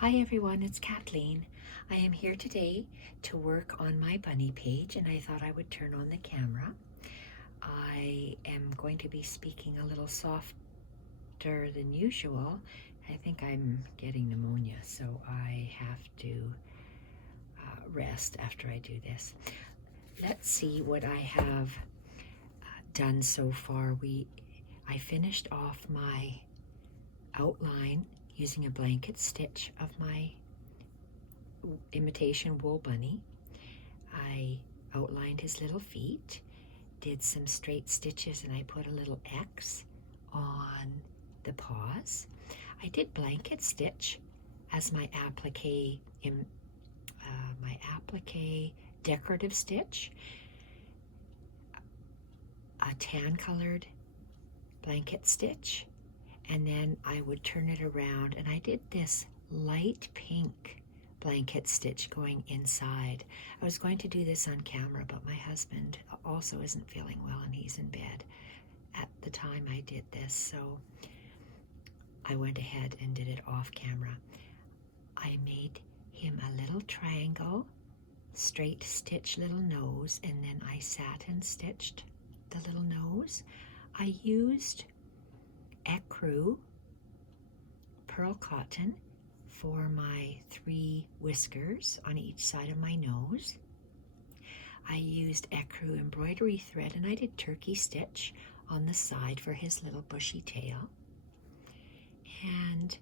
Hi everyone, it's Kathleen. I am here today to work on my bunny page, and I thought I would turn on the camera. I am going to be speaking a little softer than usual. I think I'm getting pneumonia, so I have to rest after I do this. Let's see what I have done so far. I finished off my outline using a blanket stitch of my imitation wool bunny. I outlined his little feet, did some straight stitches, and I put a little X on the paws. I did blanket stitch as my applique decorative stitch, a tan colored blanket stitch, and then I would turn it around, and I did this light pink blanket stitch going inside. I was going to do this on camera, but my husband also isn't feeling well and he's in bed at the time I did this, so I went ahead and did it off camera. I made him a little triangle, straight stitch little nose, and then I satin stitched the little nose. I used ecru pearl cotton for my 3 whiskers on each side of my nose. I used ecru embroidery thread, and I did turkey stitch on the side for his little bushy tail. And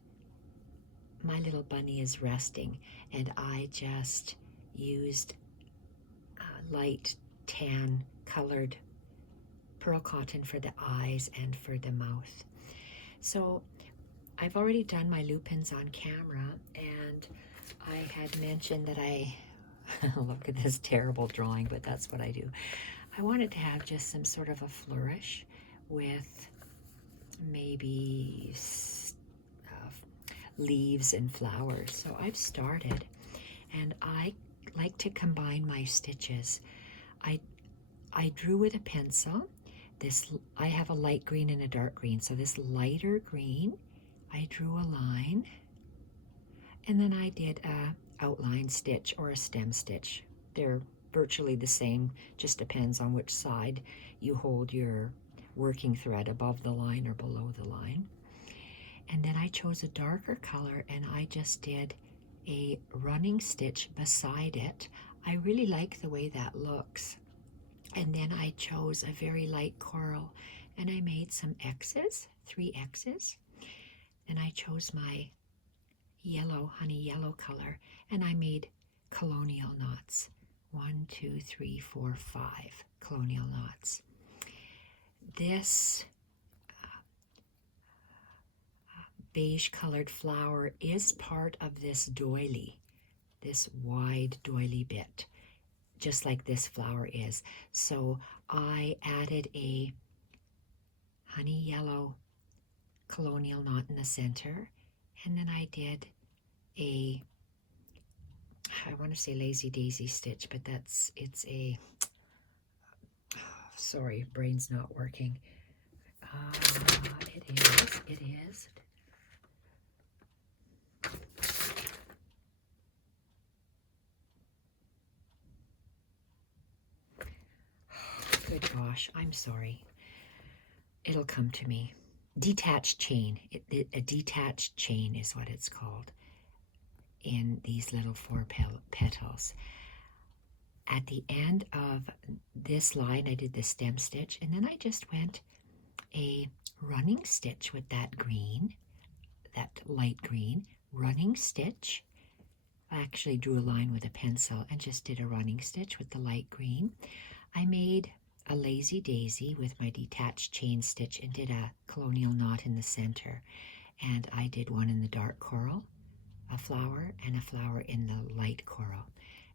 my little bunny is resting, and I just used light tan colored pearl cotton for the eyes and for the mouth. So I've already done my lupins on camera, and I had mentioned that I look at this terrible drawing, but that's what I do. I wanted to have just some sort of a flourish with maybe leaves and flowers. So I've started, and I like to combine my stitches. I drew with a pencil. I have a light green and a dark green, so this lighter green, I drew a line, and then I did a outline stitch or a stem stitch. They're virtually the same, just depends on which side you hold your working thread, above the line or below the line. And then I chose a darker color, and I just did a running stitch beside it. I really like the way that looks. And then I chose a very light coral, and I made some X's, 3 X's. And I chose my yellow, honey yellow color, and I made colonial knots. 1, 2, 3, 4, 5 colonial knots. This beige colored flower is part of this doily, this wide doily bit, just like this flower is. So I added a honey yellow colonial knot in the center, and then I did I want to say lazy daisy stitch, but sorry, brain's not working. It is. Good gosh, I'm sorry. It'll come to me. Detached chain. A detached chain is what it's called in these little 4 petals. At the end of this line, I did the stem stitch, and then I just went a running stitch with that green, that light green, running stitch. I actually drew a line with a pencil and just did a running stitch with the light green. I made a lazy daisy with my detached chain stitch and did a colonial knot in the center. And I did one in the dark coral, a flower, and a flower in the light coral.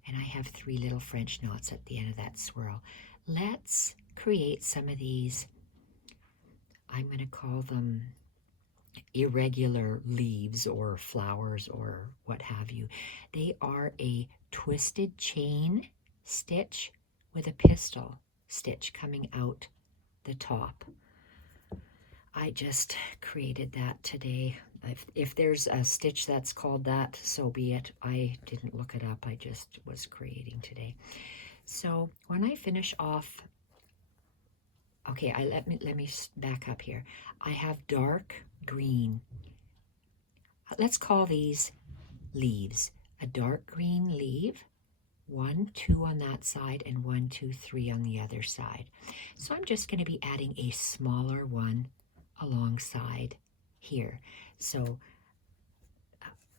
And I have 3 little French knots at the end of that swirl. Let's create some of these, I'm going to call them irregular leaves or flowers or what have you. They are a twisted chain stitch with a pistol stitch coming out the top. I just created that today. If there's a stitch that's called that, so be it. I didn't look it up. I just was creating today. So when I finish off, okay, let me back up here. I have dark green. Let's call these leaves. A dark green leaf, 1, 2 on that side, and 1, 2, 3 on the other side. So I'm just going to be adding a smaller one alongside here. So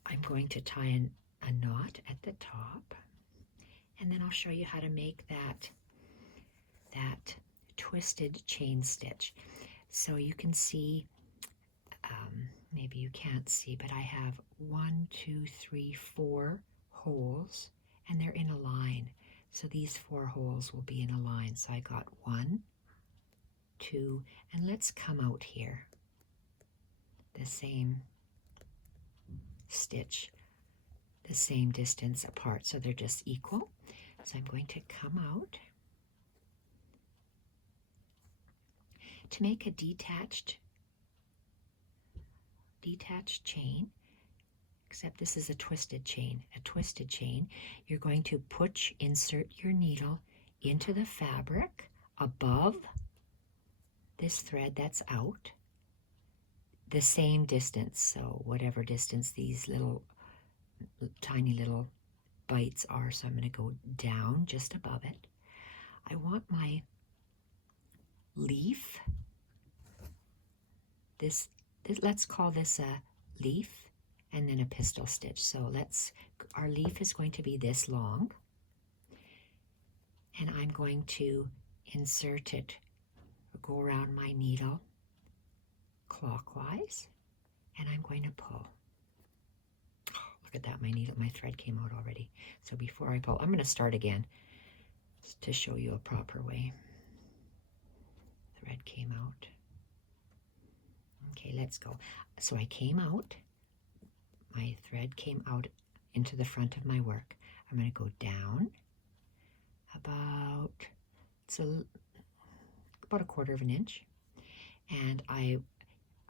I'm going to tie a knot at the top, and then I'll show you how to make that twisted chain stitch. So you can see, maybe you can't see, but I have 1, 2, 3, 4 holes, and they're in a line. So these 4 holes will be in a line. So I got 1, 2, and let's come out here. The same stitch, the same distance apart, so they're just equal. So I'm going to come out. To make a detached chain, except this is a twisted chain. A twisted chain, you're going to insert your needle into the fabric above this thread that's out, the same distance, so whatever distance these tiny little bites are. So I'm going to go down just above it. I want my leaf, let's call this a leaf and then a pistol stitch. So our leaf is going to be this long, and I'm going to insert it, go around my needle clockwise, and I'm going to pull. Oh, look at that, my thread came out already. So before I pull, I'm going to start again to show you a proper way. Thread came out. Okay, let's go. So I came out, my thread came out into the front of my work. I'm going to go down about a quarter of an inch, and I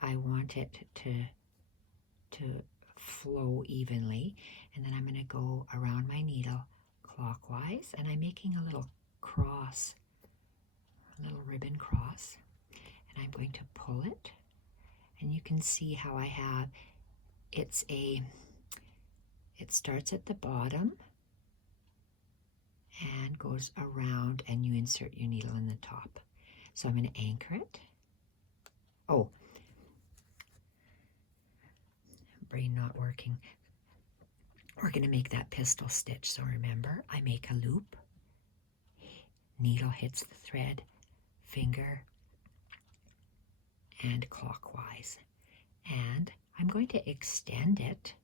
want it to flow evenly, and then I'm going to go around my needle clockwise, and I'm making a little cross, a little ribbon cross, and I'm going to pull it. And you can see how I have, it starts at the bottom and goes around, and you insert your needle in the top. So I'm going to anchor it. Oh, brain not working. We're going to make that pistol stitch. So remember, I make a loop, needle hits the thread, finger, and clockwise. And I'm going to extend it.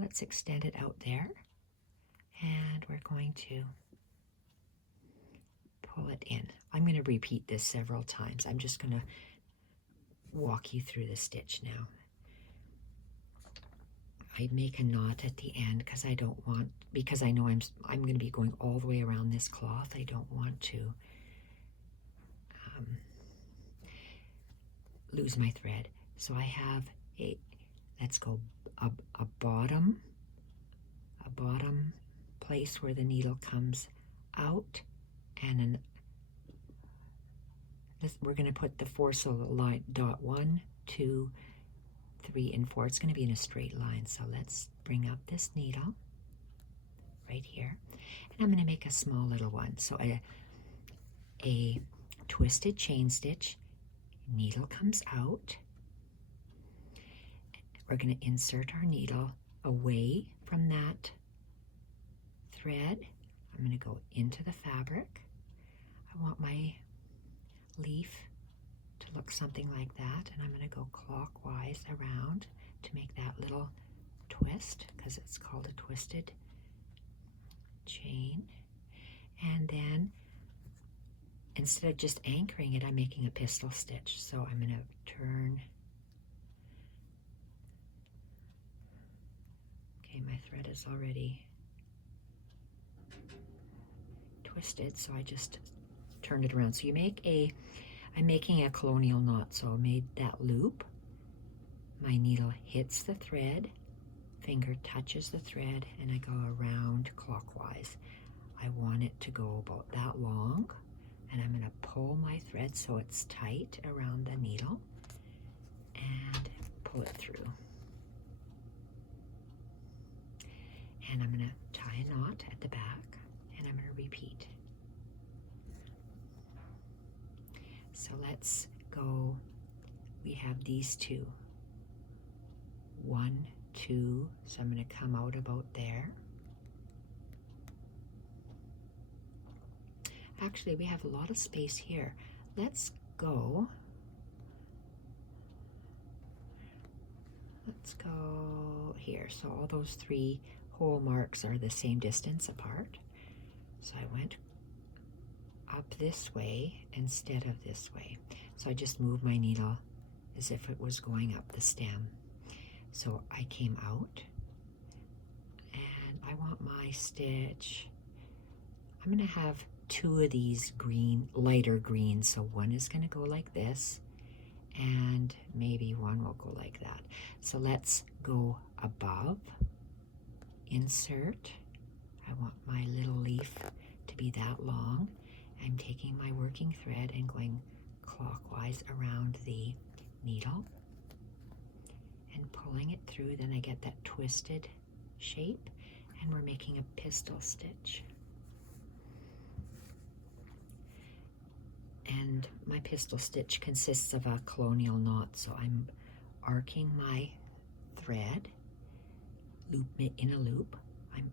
Let's extend it out there. And we're going to pull it in. I'm going to repeat this several times. I'm just going to walk you through the stitch now. I make a knot at the end because I know I'm going to be going all the way around this cloth. I don't want to lose my thread. So I have a bottom place where the needle comes out, and we're going to put the 4, so the line dot 1, 2, 3, and 4. It's going to be in a straight line. So let's bring up this needle right here, and I'm going to make a small little one. So a twisted chain stitch, needle comes out. We're going to insert our needle away from that thread. I'm going to go into the fabric. I want my leaf to look something like that, and I'm going to go clockwise around to make that little twist, because it's called a twisted chain. And then instead of just anchoring it, I'm making a pistol stitch. So I'm going to turn. Okay, my thread is already twisted, so I just turned it around. So I'm making a colonial knot. So I made that loop, my needle hits the thread, finger touches the thread, and I go around clockwise. I want it to go about that long, and I'm going to pull my thread so it's tight around the needle and pull it through. And I'm going to tie a knot at the back, and I'm going to repeat. So let's go. We have these two. 1, 2, so I'm going to come out about there. Actually, we have a lot of space here. Let's go here. So all those 3 hole marks are the same distance apart. So I went up this way instead of this way. So I just moved my needle as if it was going up the stem. So I came out, and I want my stitch. I'm going to have 2 of these green, lighter green. So one is going to go like this, and maybe one will go like that. So let's go above, insert. I want my little leaf to be that long. I'm taking my working thread and going clockwise around the needle and pulling it through. Then I get that twisted shape, and we're making a pistol stitch. And my pistol stitch consists of a colonial knot, so I'm arcing my thread, loop it in a loop.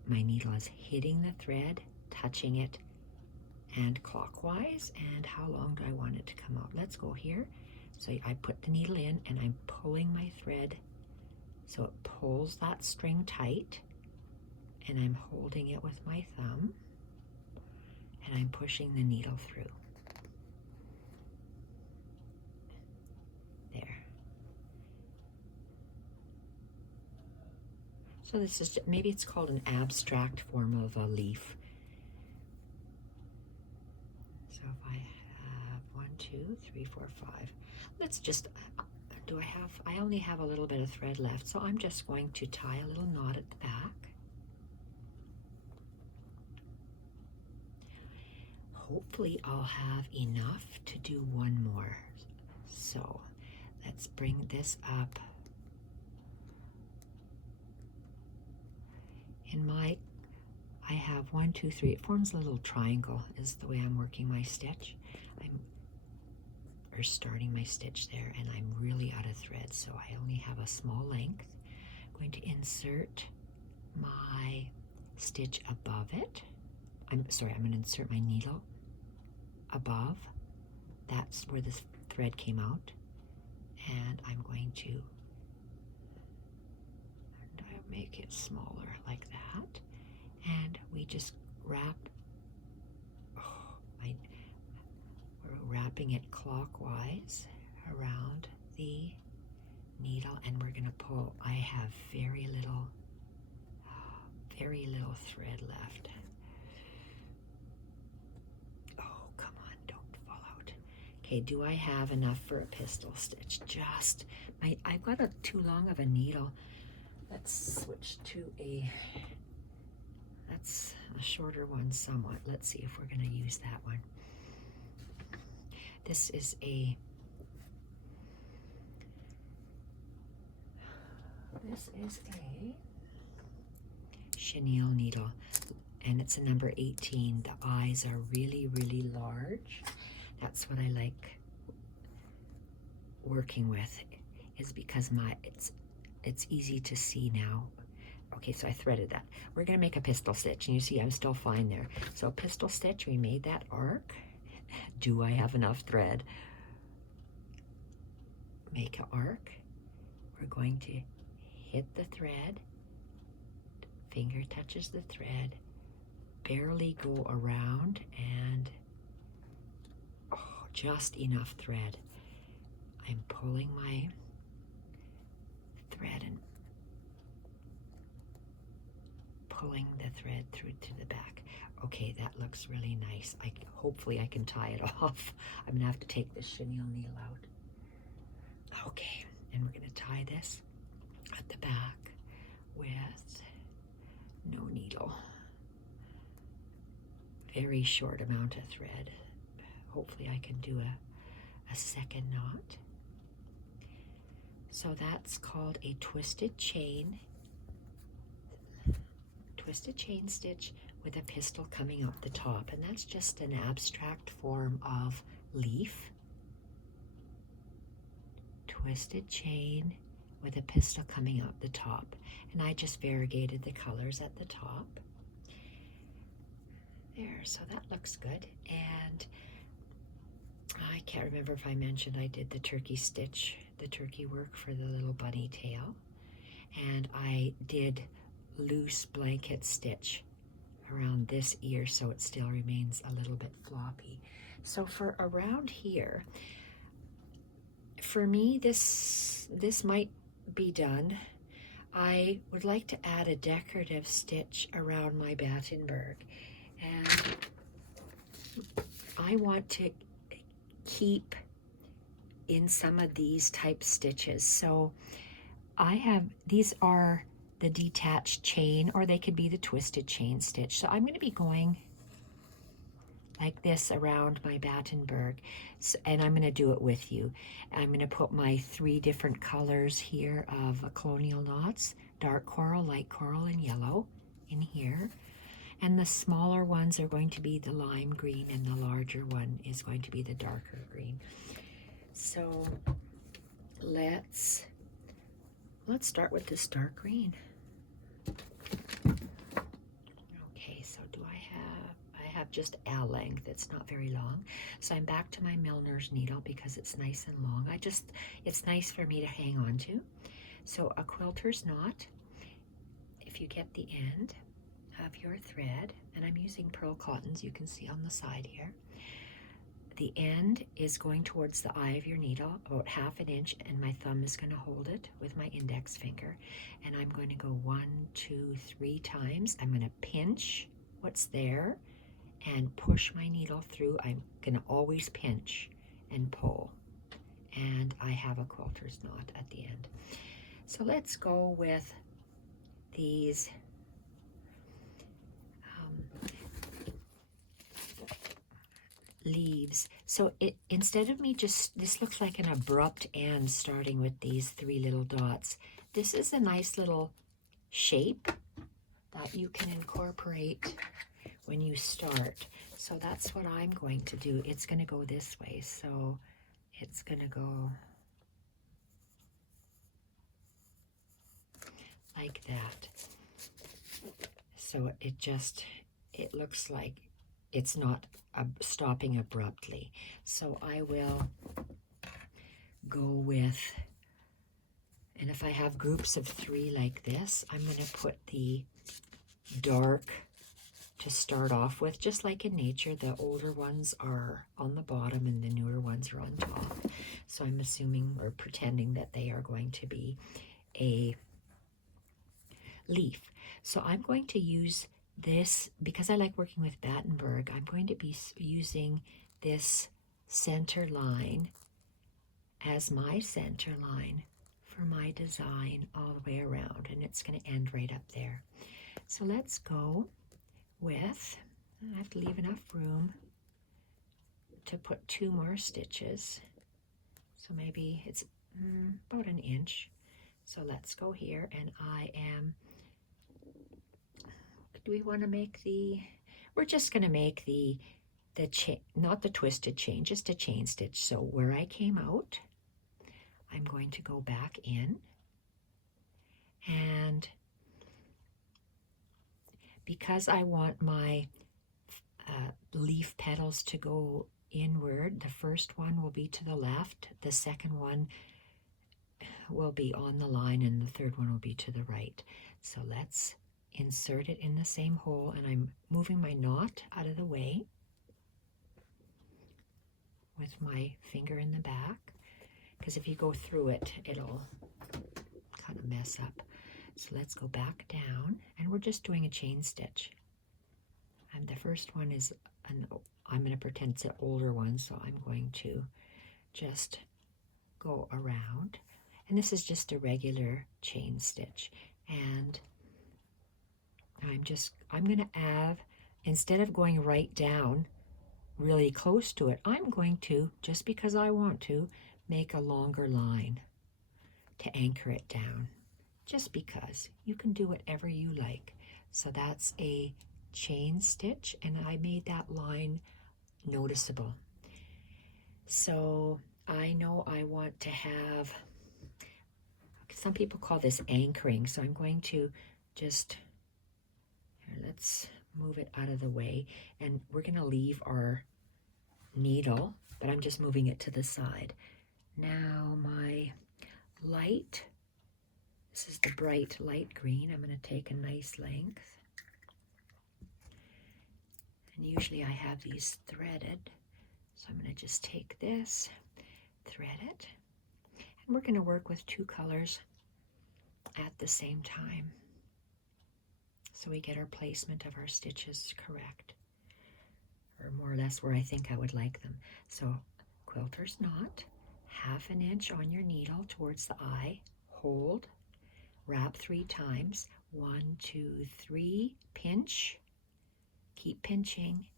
My needle is hitting the thread, touching it, and clockwise. And how long do I want it to come out? Let's go here. So I put the needle in, and I'm pulling my thread so it pulls that string tight, and I'm holding it with my thumb, and I'm pushing the needle through. There. So this is, maybe it's called an abstract form of a leaf. So if I have 1, 2, 3, 4, 5, let's just, I only have a little bit of thread left, so I'm just going to tie a little knot at the back. Hopefully I'll have enough to do one more. So let's bring this up. I have 1, 2, 3, it forms a little triangle is the way I'm working my stitch. Or starting my stitch there, and I'm really out of thread, so I only have a small length. I'm going to insert my stitch above it. I'm going to insert my needle above. That's where this thread came out, and I'm going to make it smaller like that, and we just wrap. We're wrapping it clockwise around the needle, and we're going to pull. I have very little thread left. Oh, come on, don't fall out. Okay, do I have enough for a pistol stitch? I've got too long of a needle. Let's switch to that's a shorter one somewhat. Let's see if we're going to use that one. This is a chenille needle, and it's a number 18. The eyes are really, really large. That's what I like working with, is because it's easy to see now. Okay, so I threaded that. We're gonna make a pistol stitch, and you see I'm still fine there. So a pistol stitch, we made that arc. Do I have enough thread? Make an arc. We're going to hit the thread. Finger touches the thread. Barely go around, and just enough thread. I'm pulling my thread and pulling the thread through to the back. Okay, that looks really nice. Hopefully I can tie it off. I'm gonna have to take this chenille needle out. Okay, And we're going to tie this at the back with no needle. Very short amount of thread. Hopefully I can do a second knot. So that's called a twisted chain stitch with a pistil coming up the top, and that's just an abstract form of leaf. Twisted chain with a pistil coming up the top, and I just variegated the colors at the top there, so that looks good. And I can't remember if I mentioned I did the turkey stitch, the turkey work for the little bunny tail, and I did loose blanket stitch around this ear so it still remains a little bit floppy. So for around here, for me, this might be done. I would like to add a decorative stitch around my Battenberg, and I want to keep in some of these type stitches. So I have, these are the detached chain, or they could be the twisted chain stitch. So I'm going to be going like this around my Battenberg, and I'm going to do it with you. I'm going to put my 3 different colors here of Colonial Knots, dark coral, light coral, and yellow in here. And the smaller ones are going to be the lime green, and the larger one is going to be the darker green. So let's start with this dark green. Okay, so I have just L length. It's not very long. So I'm back to my milliner's needle because it's nice and long. It's nice for me to hang on to. So a quilter's knot, if you get the end of your thread, and I'm using pearl cottons, you can see on the side here. The end is going towards the eye of your needle, about 1/2 inch, and my thumb is going to hold it with my index finger. And I'm going to go 1, 2, 3 times. I'm going to pinch what's there and push my needle through. I'm going to always pinch and pull. And I have a quilter's knot at the end. So let's go with these leaves. So instead of me this looks like an abrupt end starting with these 3 little dots. This is a nice little shape that you can incorporate when you start. So that's what I'm going to do. It's going to go this way. So it's going to go like that. So it looks like it's not stopping abruptly. So I will go with, and if I have groups of 3 like this, I'm going to put the dark to start off with. Just like in nature, the older ones are on the bottom and the newer ones are on top. So I'm assuming or pretending that they are going to be a leaf. So I'm going to use this, because I like working with Battenberg, I'm going to be using this center line as my center line for my design all the way around, and it's going to end right up there. So let's go with, I have to leave enough room to put 2 more stitches. So maybe it's about 1 inch. So let's go here, and I am, do we want to make we're just going to make the chain, not the twisted chain, just a chain stitch. So where I came out, I'm going to go back in, and because I want my leaf petals to go inward, the first one will be to the left, the second one will be on the line, and the third one will be to the right. So let's insert it in the same hole, and I'm moving my knot out of the way with my finger in the back, because if you go through it, it'll kind of mess up. So let's go back down, and we're just doing a chain stitch. And the first one is, I'm going to pretend it's an older one, so I'm going to just go around. And this is just a regular chain stitch. And I'm going to add, instead of going right down really close to it, I'm going to, just because I want to, make a longer line to anchor it down. Just because. You can do whatever you like. So that's a chain stitch, and I made that line noticeable. So I know I want to have, some people call this anchoring, so I'm going to just, here, let's move it out of the way, and we're going to leave our needle, but I'm just moving it to the side. Now my light, this is the bright light green. I'm going to take a nice length. And usually I have these threaded. So I'm going to just take this, thread it. And we're going to work with two colors at the same time, so we get our placement of our stitches correct, or more or less where I think I would like them. So quilter's knot, 1/2 inch on your needle towards the eye, hold, wrap 3 times, 1, 2, 3, pinch, keep pinching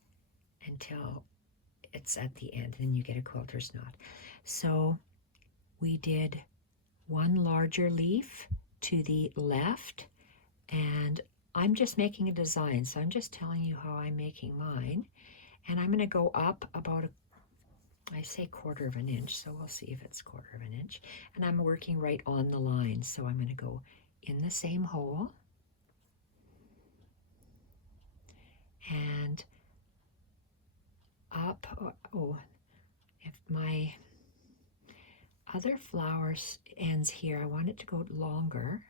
until it's at the end, and then you get a quilter's knot. So we did one larger leaf to the left, and I'm just making a design, so I'm just telling you how I'm making mine. And I'm going to go up about I say 1/4 inch, so we'll see if it's 1/4 inch. And I'm working right on the line, so I'm going to go in the same hole and up. Oh, if my other flower ends here, I want it to go longer.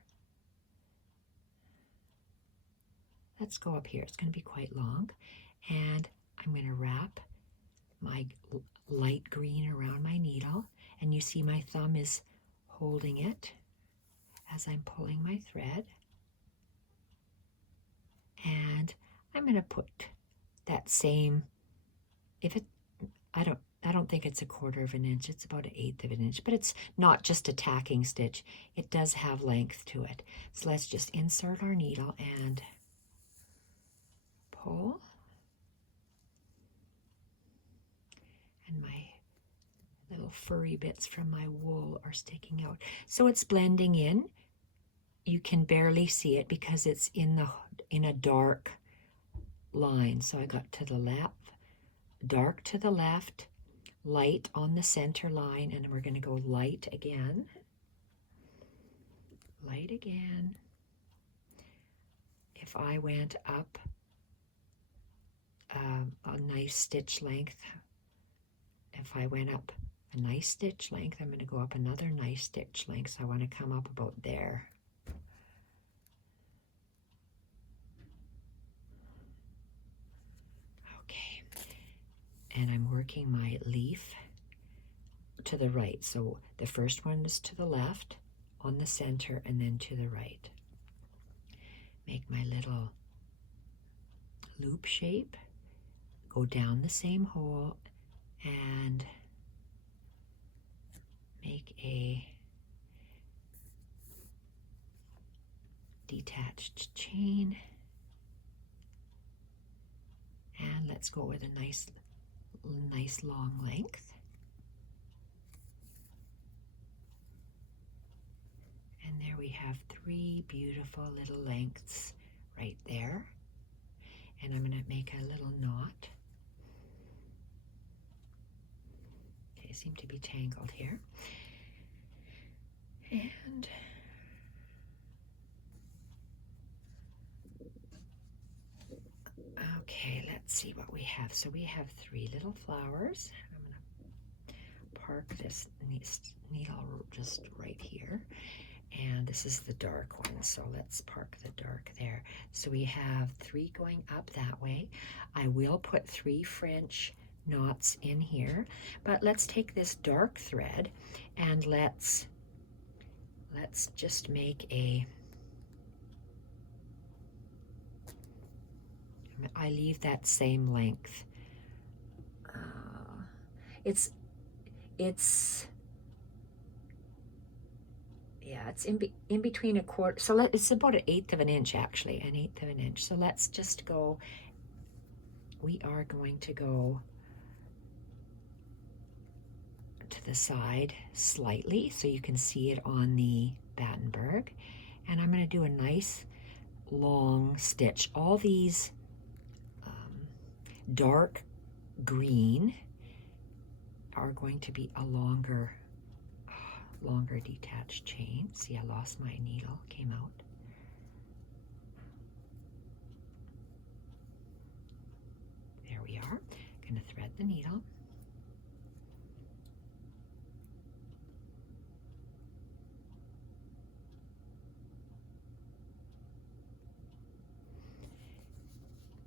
Let's go up here. It's going to be quite long. And I'm going to wrap my light green around my needle. And you see my thumb is holding it as I'm pulling my thread. And I'm going to put that same, I don't think it's 1/4 inch, it's about 1/8 inch, but it's not just a tacking stitch. It does have length to it. So let's just insert our needle and pull. And my little furry bits from my wool are sticking out. So it's blending in. You can barely see it because it's in a dark line. So I got to the left, dark to the left, light on the center line, and we're going to go light again. Light again. If I went up a nice stitch length, if I went up a nice stitch length, I'm going to go up another nice stitch length. So I want to come up about there. Okay. And I'm working my leaf to the right. So the first one is to the left, on the center, and then to the right. Make my little loop shape, go down the same hole, and make a detached chain. And let's go with a nice long length. And there we have 3 beautiful little lengths right there. And I'm going to make a little knot. Okay, seem to be tangled here. And okay, let's see what we have. So we have 3 little flowers. I'm going to park this needle just right here. And this is the dark one, so let's park the dark there. So we have 3 going up that way. I will put 3 French knots in here, but let's take this dark thread and let's just make I leave that same length. It's yeah, it's in between a quarter. So it's about 1/8 of an inch actually, 1/8 of an inch. So let's just go. We are going to go to the side slightly so you can see it on the Battenberg, and I'm going to do a nice long stitch. All these dark green are going to be a longer detached chain. See, I lost my needle, came out. There we are. Going to thread the needle.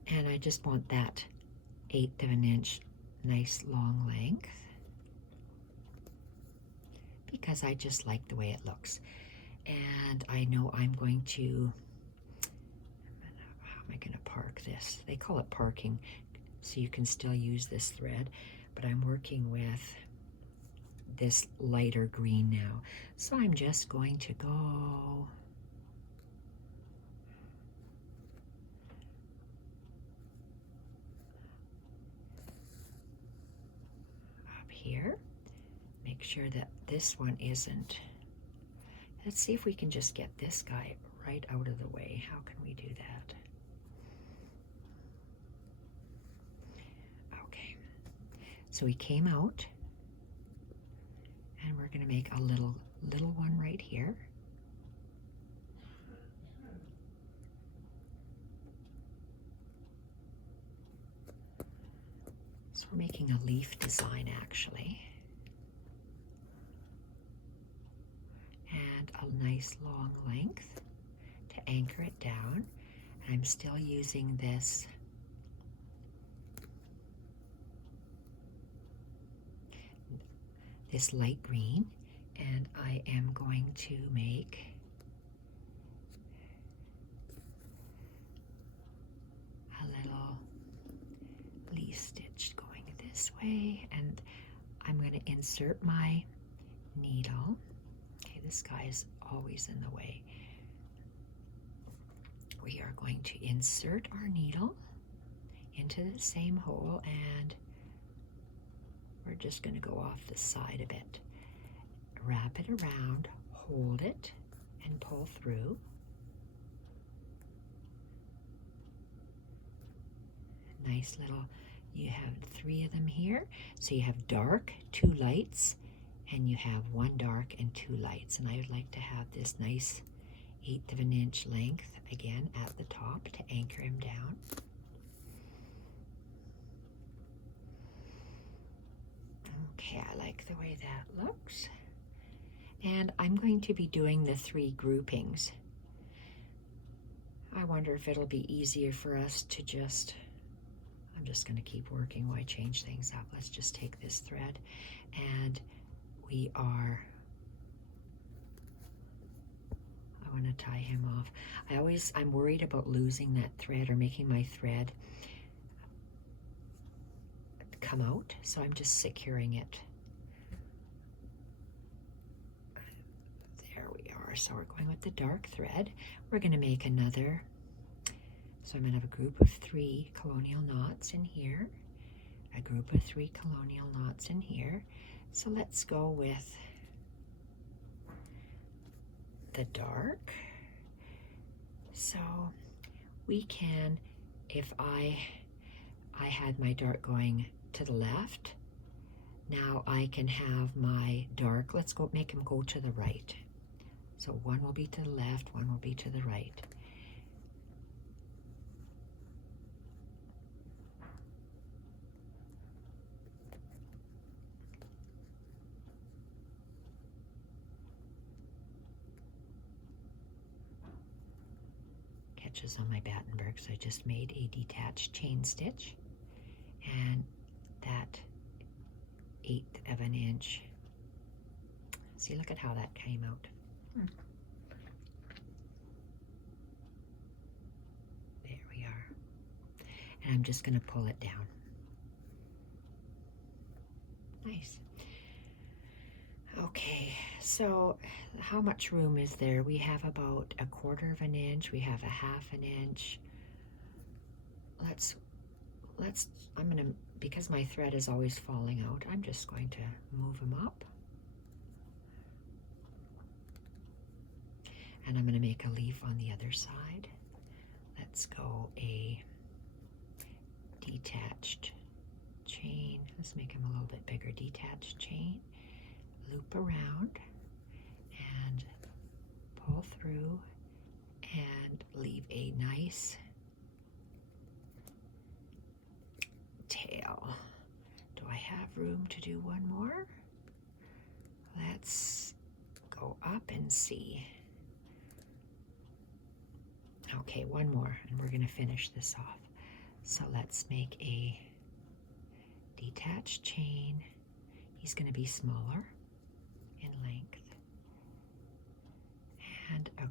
And I just want that 1/8 of an inch nice long length, because I just like the way it looks. And I know I'm going to, how am I going to park this? They call it parking, so you can still use this thread, but I'm working with this lighter green now. So I'm just going to go up here. Make sure that this one isn't. Let's see if we can just get this guy right out of the way. How can we do that? Okay, so we came out, and we're going to make a little one right here. So we're making a leaf design actually. And a nice long length to anchor it down. And I'm still using this light green, and I am going to make a little leaf stitch going this way, and I'm going to insert my needle. Okay, this guy is always in the way. We are going to insert our needle into the same hole, and we're just going to go off the side of it. Wrap it around, hold it, and pull through. Nice little, you have 3 of them here. So you have dark, 2 lights, and you have 1 dark and 2 lights. And I would like to have this nice 1/8 of an inch length again at the top to anchor him down. Okay, I like the way that looks. And I'm going to be doing the 3 groupings. I wonder if it'll be easier for us to just, I'm just going to keep working while I change things up. Let's just take this thread, and we are, I want to tie him off. I'm worried about losing that thread or making my thread come out, so I'm just securing it. There we are. So we're going with the dark thread. We're going to make another, so I'm going to have a group of 3 colonial knots in here, a group of 3 colonial knots in here. So let's go with the dark. So we can, if I had my dark going to the left, now I can have my dark, let's go make him go to the right. So 1 will be to the left, 1 will be to the right. Catches on my Battenberg, so I just made a detached chain stitch, and that 1/8 of an inch. See, look at how that came out. There we are. And I'm just going to pull it down. Nice. Okay, So how much room is there? We have about 1/4 of an inch. We have a 1/2 an inch. I'm gonna, because my thread is always falling out, I'm just going to move them up. And I'm gonna make a leaf on the other side. Let's go a detached chain. Let's make them a little bit bigger. Detached chain, loop around, and pull through, and leave a nice tail. Do I have room to do one more? Let's go up and see. Okay, one more, and we're going to finish this off. So let's make a detached chain. He's going to be smaller in length, and a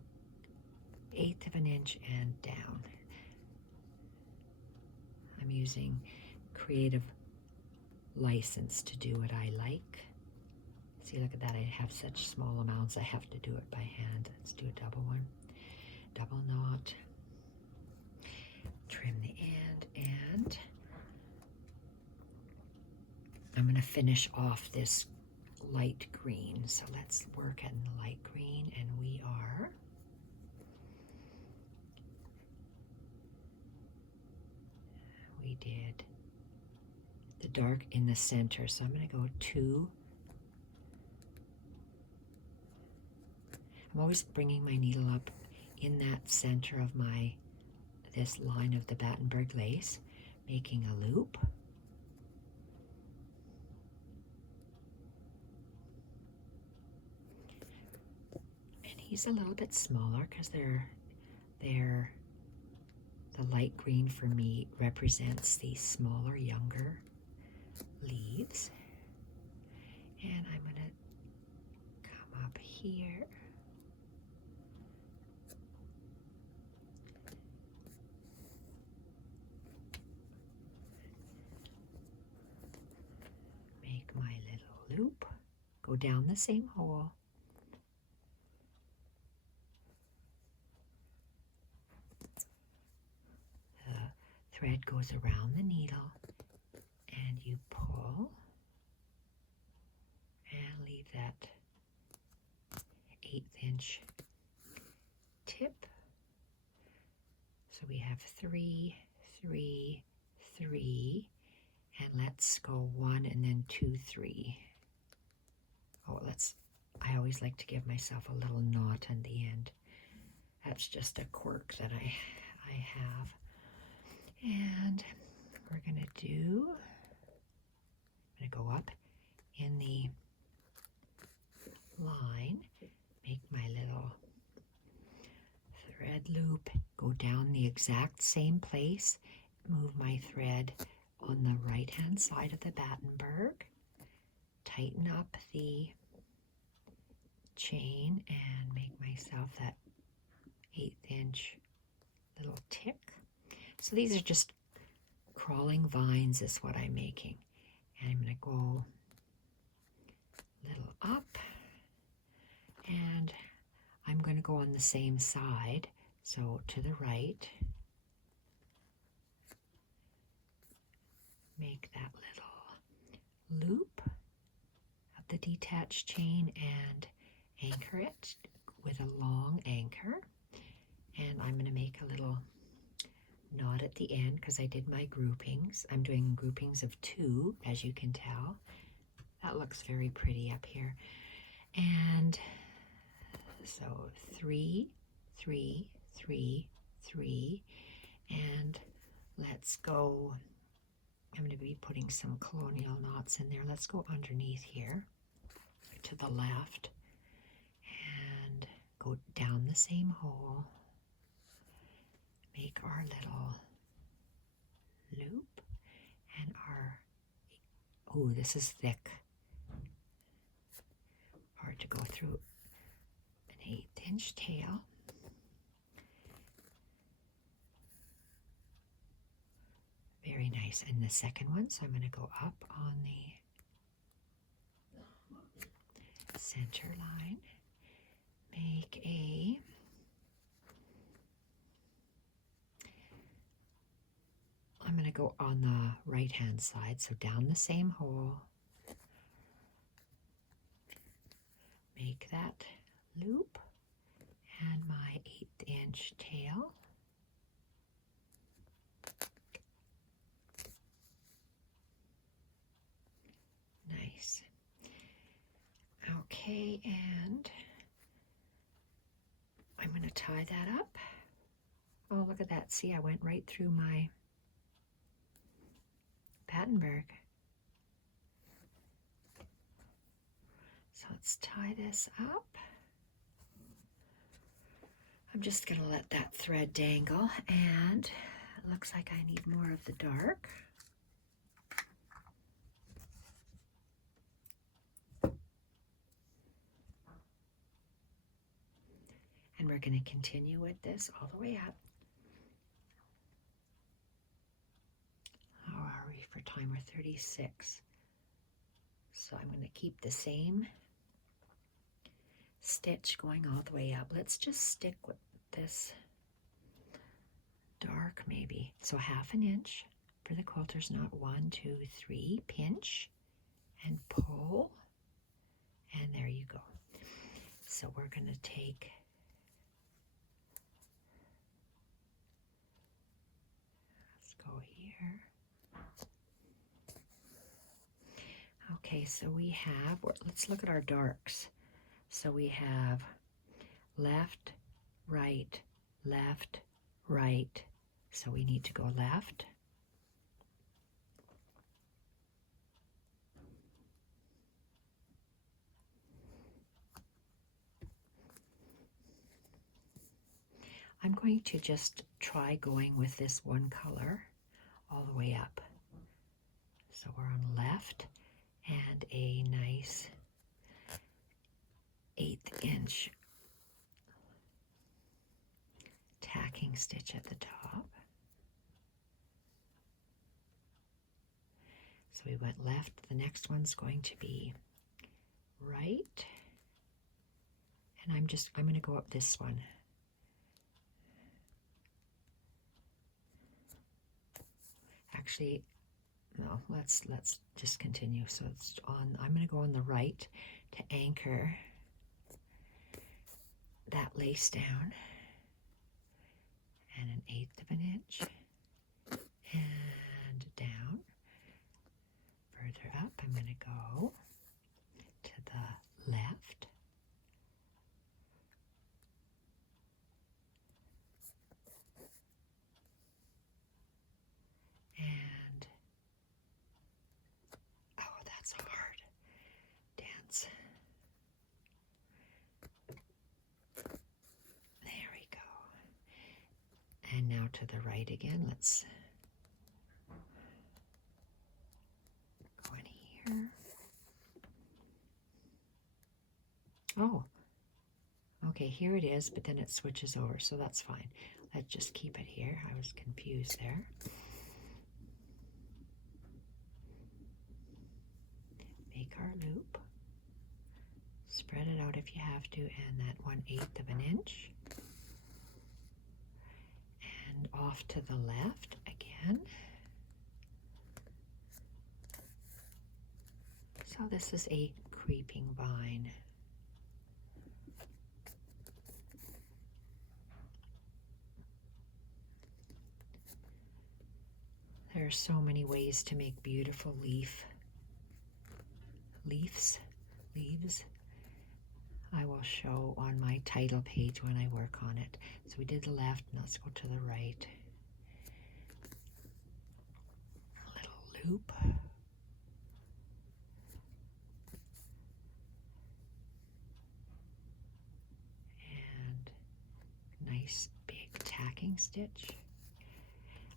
1/8 of an inch and down. I'm using creative license to do what I like. See, look at that. I have such small amounts. I have to do it by hand. Let's do a double one. Double knot. Trim the end, and I'm going to finish off this light green. So let's work in the light green, and we did the dark in the center. So I'm going to go 2. I'm always bringing my needle up in that center of this line of the Battenberg lace, making a loop. And he's a little bit smaller because the light green for me represents the smaller, younger leaves. And I'm going to come up here. Make my little loop. Go down the same hole. The thread goes around the needle, and you pull and leave that 1/8 inch tip. So we have 3, 3, 3, and let's go 1 and then 2, 3. Oh, I always like to give myself a little knot on the end. That's just a quirk that I have. And we're going to go up in the line, make my little thread loop, go down the exact same place, move my thread on the right hand side of the Battenberg, tighten up the chain, and make myself that 1/8 inch little tick. So these are just crawling vines is what I'm making. And I'm going to go a little up, and I'm going to go on the same side, so to the right, make that little loop of the detached chain and anchor it with a long anchor. And I'm going to make a little knot at the end because I did my groupings. I'm doing groupings of 2, as you can tell. That looks very pretty up here. And so 3, 3, 3, 3, and let's go. I'm going to be putting some Colonial Knots in there. Let's go underneath here to the left and go down the same hole. Make our little loop, and oh, this is thick. Hard to go through. An 1/8 inch tail. Very nice. And the second one, so I'm going to go up on center line, make a I'm going to go on the right hand side, so down the same hole, make that loop and my 1/8 inch tail. Nice. Okay, and I'm going to tie that up. Oh, look at that. See, I went right through my Battenberg. So let's tie this up. I'm just going to let that thread dangle, and it looks like I need more of the dark. And we're going to continue with this all the way up. How are we for time? We're 36. So I'm going to keep the same stitch going all the way up. Let's just stick with this dark maybe. So 1/2 inch for the quilter's knot. 1, 2, 3, pinch and pull. And there you go. So we're going to take go here. Okay, so we have, let's look at our darks. So we have left, right, left, right. So we need to go left. I'm going to just try going with this one color all the way up. So we're on left and a nice 1/8 inch tacking stitch at the top. So we went left. The next one's going to be right. And I'm going to go up this one. Actually, no, let's just continue. So it's on, I'm going to go on the right to anchor that lace down, and an 1/8 of an inch, and down. Further up, I'm going to go to the left, and oh, that's hard. Dance. There we go. And now to the right again. Let's go in here. Oh, okay, here it is, but then it switches over, so that's fine. Let's just keep it here. I was confused there. Make our loop. Spread it out if you have to, and that 1/8 of an inch. And off to the left again. So this is a creeping vine. There are so many ways to make beautiful leaves. I will show on my title page when I work on it. So we did the left, now let's go to the right. A little loop. And nice big tacking stitch.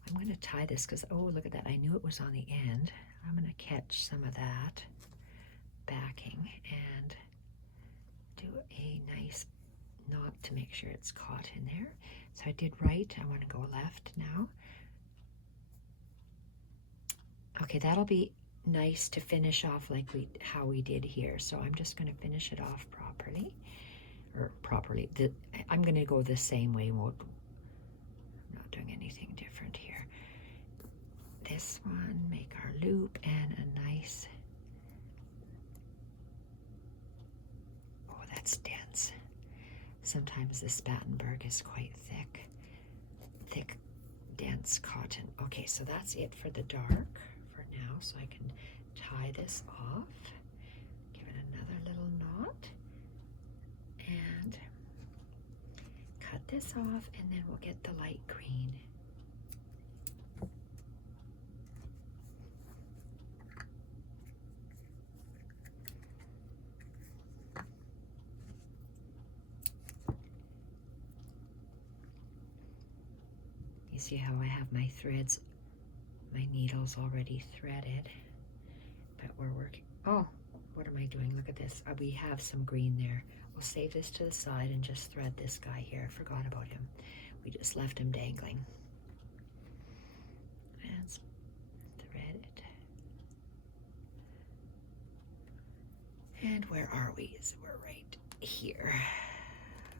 I'm going to tie this because, oh, look at that. I knew it was on the end. I'm going to catch some of that backing and do a nice knot to make sure it's caught in there. So I did right. I want to go left now. Okay, that'll be nice to finish off like how we did here. So I'm just going to finish it off properly. I'm going to go the same way. I'm not doing anything different here. This one, make our loop and a nice, oh, that's dense. Sometimes this Battenberg is quite thick, dense cotton. Okay, so that's it for the dark for now. So I can tie this off, give it another little knot, and cut this off, and then we'll get the light green. You see how I have my threads, my needles already threaded, but we're working. Oh, what am I doing? Look at this. We have some green there. We'll save this to the side and just thread this guy here. I forgot about him. We just left him dangling. And thread it. And where are we? So we're right here.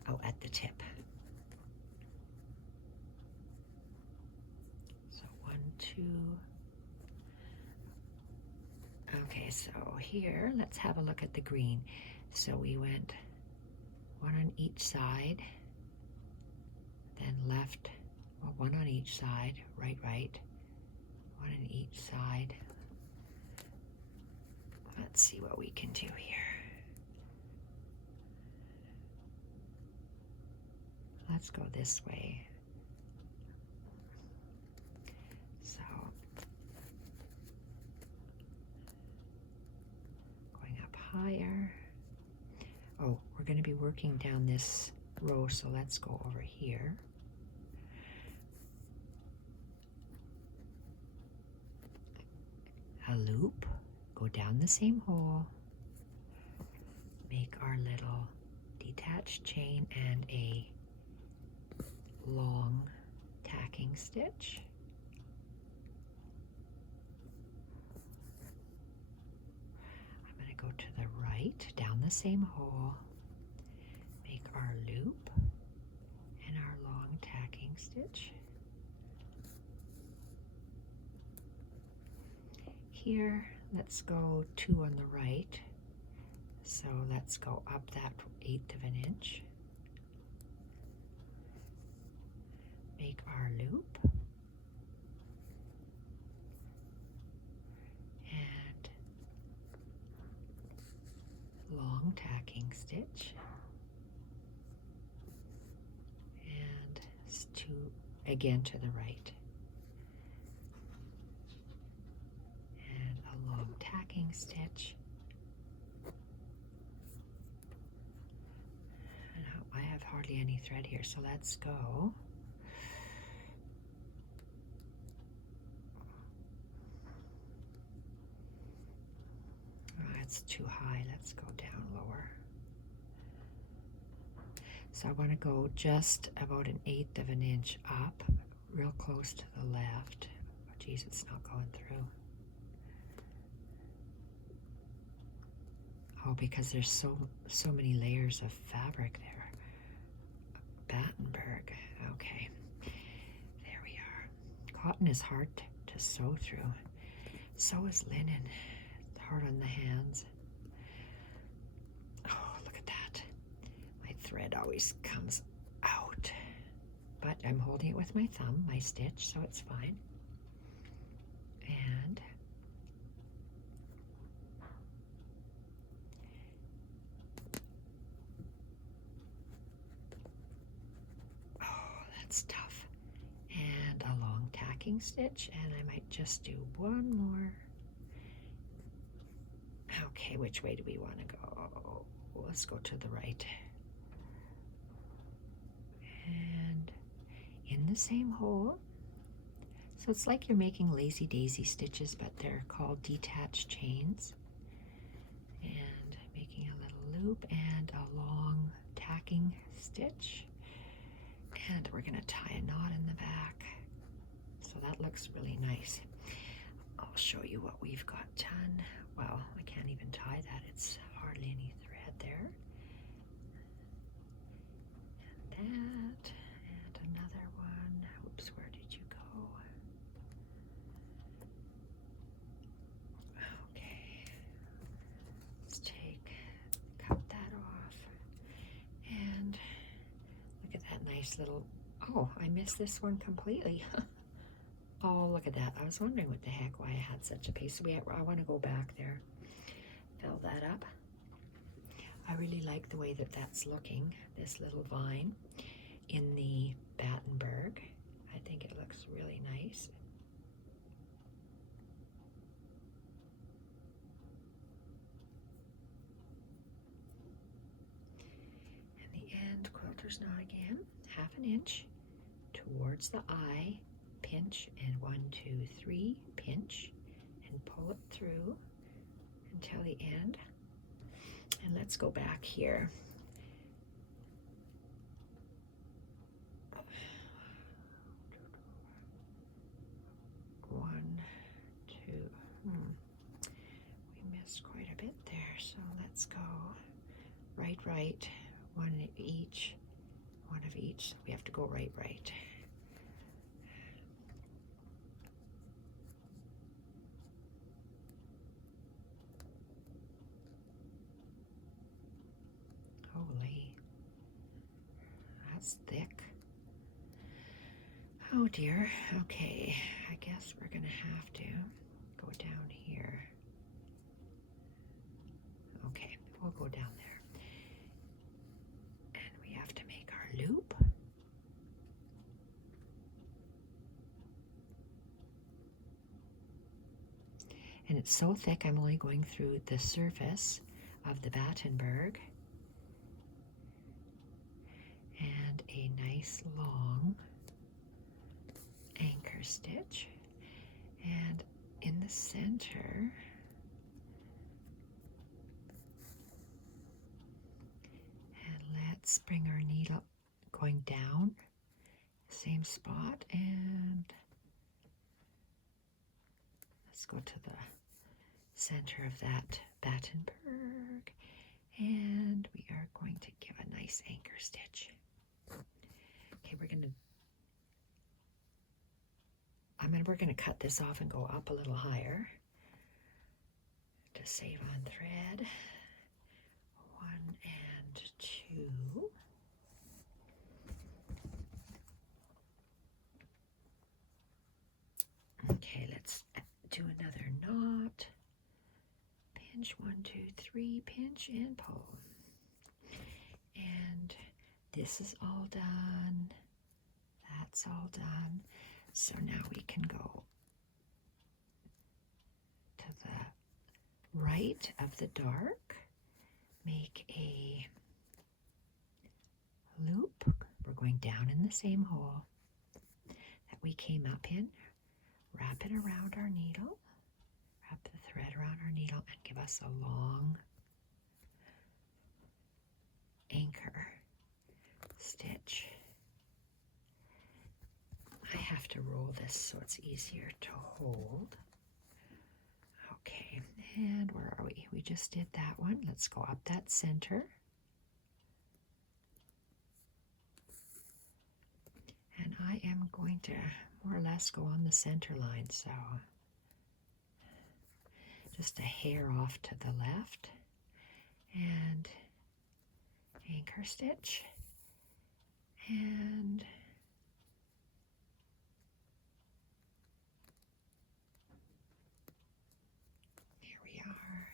Oh, at the tip. So 1, 2. Okay, so here, let's have a look at the green. So we went 1 on each side, then left, well, 1 on each side, right, 1 on each side. Let's see what we can do here. Let's go this way. So, going up higher. Oh, we're going to be working down this row, so let's go over here. A loop, go down the same hole, make our little detached chain and a long tacking stitch. I'm going to go to the right, down the same hole, make our loop and our long tacking stitch. Here, let's go 2 on the right. So let's go up that 1/8 of an inch. Make our loop. And long tacking stitch. And 2 again to the right. Tacking stitch. And I have hardly any thread here, so let's go. Oh, it's too high. Let's go down lower. So I want to go just about 1/8 of an inch up, real close to the left. Oh, geez, it's not going through. Oh, because there's so many layers of fabric there. Battenberg. Okay. There we are. Cotton is hard to sew through. So is linen. It's hard on the hands. Oh, look at that. My thread always comes out. But I'm holding it with my thumb, my stitch, so it's fine. And that's tough. And a long tacking stitch, and I might just do 1 more. Okay, which way do we want to go? Let's go to the right. And in the same hole. So it's like you're making lazy daisy stitches, but they're called detached chains. And making a little loop and a long tacking stitch. And we're going to tie a knot in the back. So that looks really nice. I'll show you what we've got done. Well, I can't even tie that. It's hardly any thread there. And that, and another one. Oops, where did you go? Okay, let's cut that off. And look at that nice little, oh, I missed this one completely. Oh, look at that. I was wondering what the heck, why I had such a piece. I want to go back there, fill that up. I really like the way that that's looking, this little vine in the Battenberg. I think it looks really nice. And the end, quilter's knot again, 1/2 inch towards the eye, pinch, and 1, 2, 3, pinch, and pull it through until the end. And let's go back here. One, two, we missed quite a bit there, so let's go right, one of each, so we have to go right. Holy, that's thick. Oh dear. Okay, I guess we're gonna have to go down here. Okay, we'll go down there. And we have to make our loop. And it's so thick, I'm only going through the surface of the Battenberg. And a nice long anchor stitch. And in the center, and let's bring our needle going down, same spot, and let's go to the center of that Battenberg, and we are going to give a nice anchor stitch. Okay, we're gonna cut this off and go up a little higher to save on thread. 1 and 2. Okay, let's do another knot. Pinch, 1, 2, 3, pinch and pull. And this is all done. That's all done. So now we can go to the right of the dark, make a loop. We're going down in the same hole that we came up in. Wrap it around our needle, wrap the thread around our needle, and give us a long anchor stitch. I have to roll this so it's easier to hold. Okay, and where are we? We just did that one. Let's go up that center. And I am going to more or less go on the center line, so just a hair off to the left, and anchor stitch, and here we are.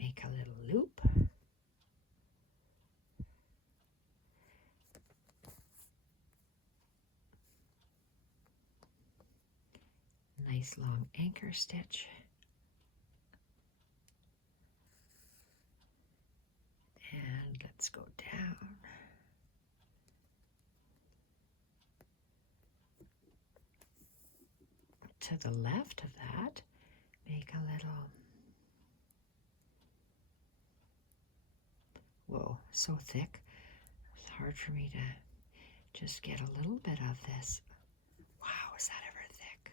Make a little loop. Nice long anchor stitch. And let's go down. To the left of that, make a little, whoa, so thick. It's hard for me to just get a little bit of this. Wow, is that ever thick?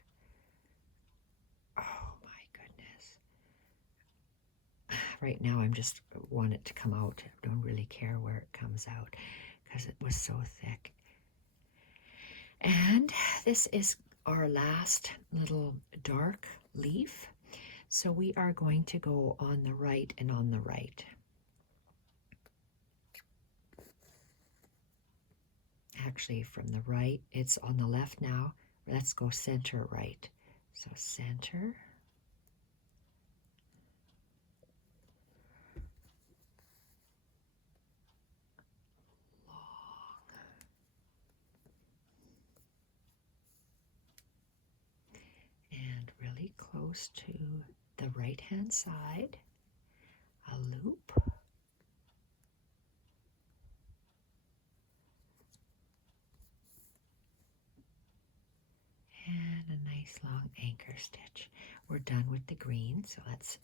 Oh my goodness. Right now I'm just want it to come out. I don't really care where it comes out because it was so thick. And this is our last little dark leaf. So we are going to go on the right and on the right. Actually, from the right, it's on the left now. Let's go center right. So center. Long. And really close to the right-hand side. A loop. And a nice long anchor stitch. We're done with the green, so let's,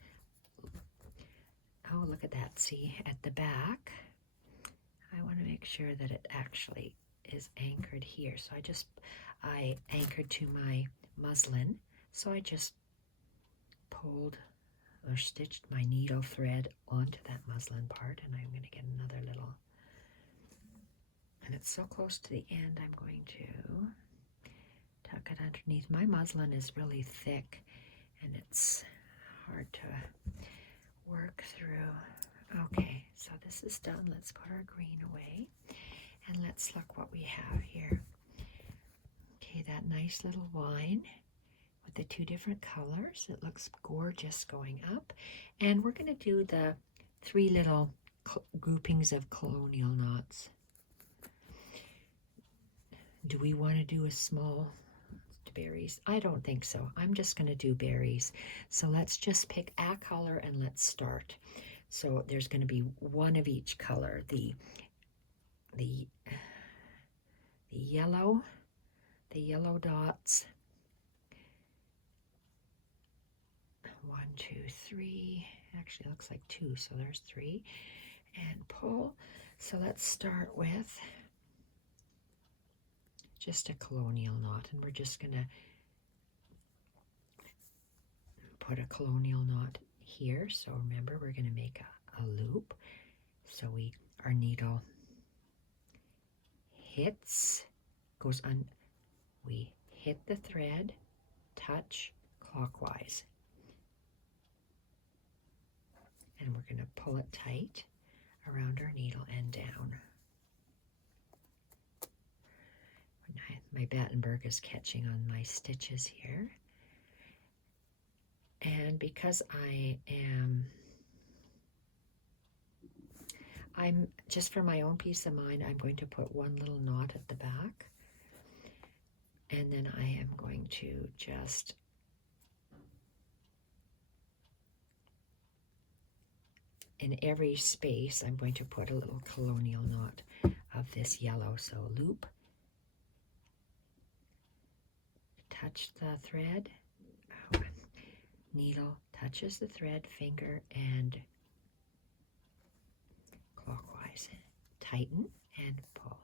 oh, look at that. See, at the back, I want to make sure that it actually is anchored here. So I anchored to my muslin, so I just pulled or stitched my needle thread onto that muslin part, and I'm going to get another little, and it's so close to the end, I'm going to tuck it underneath. My muslin is really thick and it's hard to work through. Okay, so this is done. Let's put our green away and let's look what we have here. Okay, that nice little wine with the two different colors. It looks gorgeous going up. And we're going to do the 3 little groupings of colonial knots. Do we want to do a small berries? I don't think so. I'm just going to do berries. So let's just pick a color and let's start. So there's going to be one of each color. The yellow dots. 1, 2, 3. Actually, it looks like 2, so there's 3. And pull. So let's start with just a colonial knot, and we're just going to put a colonial knot here. So remember, we're going to make a loop. So our needle goes on, we hit the thread, touch clockwise, and we're going to pull it tight around our needle and down. My Battenberg is catching on my stitches here. And because I'm just for my own peace of mind, I'm going to put one little knot at the back. And then I am going to just in every space, I'm going to put a little colonial knot of this yellow. So loop, touch the thread, needle touches the thread, finger, and clockwise. Tighten and pull.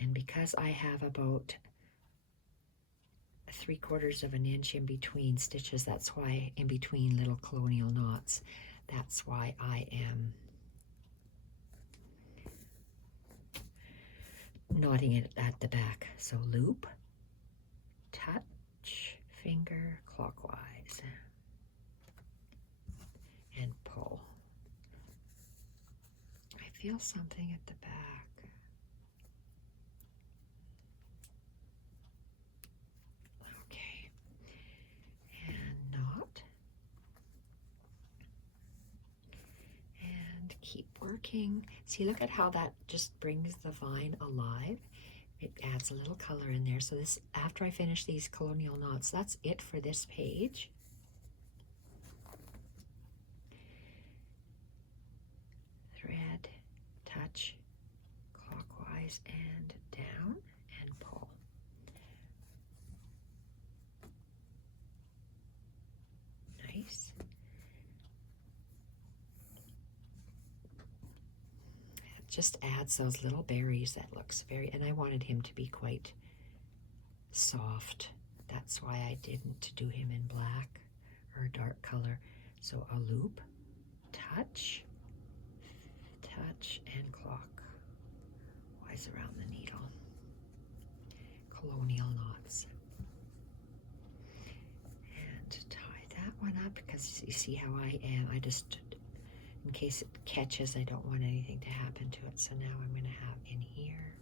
And because I have about 3/4 of an inch in between stitches, that's why in between little colonial knots, that's why I am knotting it at the back. So loop, touch, finger, clockwise, and pull. I feel something at the back. Okay, and knot, and keep working. See, look at how that just brings the vine alive. It adds a little color in there. So this, after I finish these colonial knots, that's it for this page. Thread, touch, clockwise and down, and pull. Nice. just adds those little berries. That looks very, and I wanted him to be quite soft. That's why I didn't do him in black or a dark color. So a loop, touch, and clockwise around the needle. Colonial Knots. And tie that one up because you see how I am. I just, in case it catches, I don't want anything to happen to it. So now I'm going to have in here.